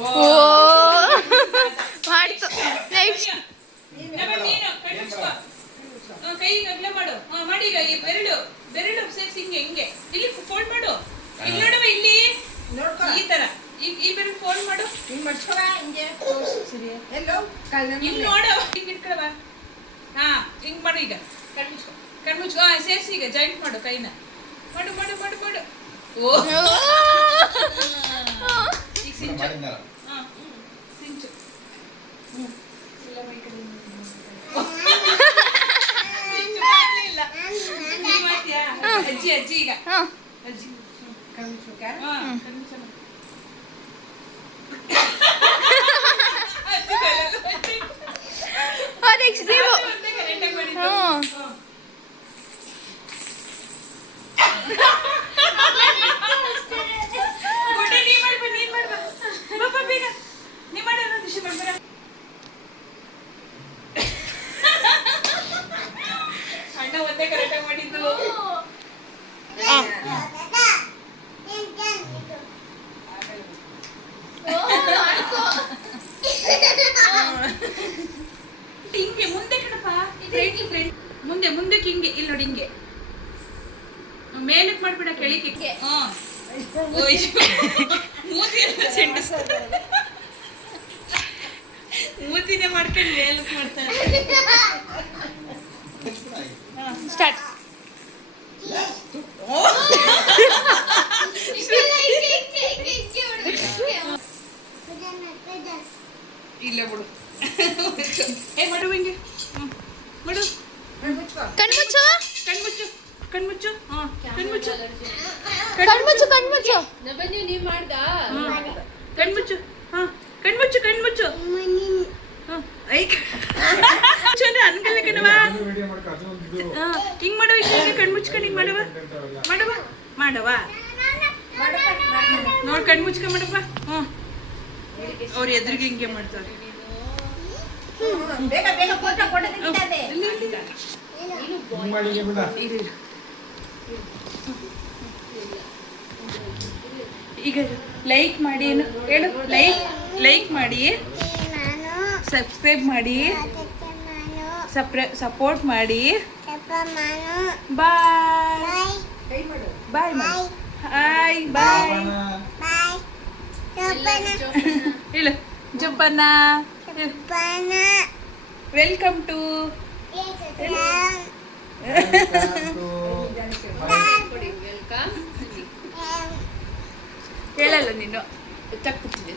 ಓ ಮಾಡ್ತು. ನೆಕ್ಸ್ಟ್ ಕೈ ಅಗಲ ಮಾಡು. ಮಾಡಿ ಈಗ ಈ ಬೆರಳು ಸೇರಿಸಿ ಹಿಂಗೆ ಇಲ್ಲಿ ಫೋಲ್ಡ್ ಮಾಡು. ಇಲ್ಲಿ ನೋಡವ, ಇಲ್ಲಿ ಈ ತರ ಈ ಬೆರಳು ಫೋಲ್ಡ್ ಮಾಡು. ಹಿಂಗ್ ಮಡ್ಸ್ಕೊವ, ಹಿಂಗೆ ಎಲ್ಲೋ ಹಿಂಗ್ ನೋಡು, ಹಿಂಗ್ ಇಟ್ಕೊಳವ. ಹಾ ಹಿಂಗ್ ಮಾಡು. ಈಗ ಕಣ್ಮುಚ್ಕೊ. ಸೇರಿಸಿ ಈಗ ಜಾಯಿಂಟ್ ಮಾಡು ಕೈನ. ಮಾಡು. ಓ ಈಗ ಸಿಂಚು. ಸಿಂಚು. ಅಜ್ಜಿ ಈಗ ಅಜ್ಜಿ ಕಣ್ಮುಚ್ಕ. ನೆಕ್ಸ್ಟ್ ನೀವು ಅಣ್ಣ ಒಂದೇ ಕರೆಕ್ಟಾಗಿ ಮಾಡಿದ್ದು. ಹಿಂಗೆ ಮುಂದೆ ಕಣಪ್ಪ, ಮುಂದಕ್ಕೆ ಹಿಂಗೆ. ಇಲ್ಲಿ ನೋಡಿ ಹಿಂಗೆ ಮೇಲಕ್ಕೆ ಮಾಡ್ಬಿಡ, ಕೆಳಕ್ಕೆ. ಮೂತಿನೇ ಮಾಡ್ಕೊಂಡು ಮೇಲಕ್ಕೆ ಮಾಡ್ತಾರೆ. ಸ್ಟಾರ್ಟ್. ಇಲ್ಲ ಬಿಡು. ಮಾಡು ಹಿಂಗೆ. ಮಾಡು. ಕಣ್ಮುಚ್ಚು. ಕಣ್ಮುಚ್ಚು. ಕಣ್ಮುಚ್ಚು. ನೀವ್ ಮಾಡ್ದ ಕಣ್ಮುಚ್ಚು. ಕಣ್ಮುಚ್ಚು. ಅನ್ಕಲ್ಲ ಕಣವ. ಹಿಂಗ್ ಮಾಡುವ, ಹಿಂಗೆ ಕಣ್ಮುಚ್ಕೊಂಡು ಹಿಂಗ್ ಮಾಡುವ. ನೋಡ್ ಕಣ್ಮುಚ್ಕ ಮಾಡಪ್ಪ. ಅವ್ರ ಎದುರಿಗೆ ಹಿಂಗೆ ಮಾಡ್ತಾರೆ. ಈಗ ಲೈಕ್ ಮಾಡಿ ಹೇಳು. ಲೈಕ್ ಮಾಡಿ, ಸಬ್ಸ್ಕ್ರೈಬ್ ಮಾಡಿ, ಸಪೋರ್ಟ್ ಮಾಡಿ. ಬಾಯ್. ಹಾಯ್ ಬಾಯ್ ಹೇಳು. ಜಪ್ಪಣ್ಣ. Welcome to. ಹೇಳಲ್ಲ ನೀನು. ತಪ್ಪುತ್ತಿದೆ.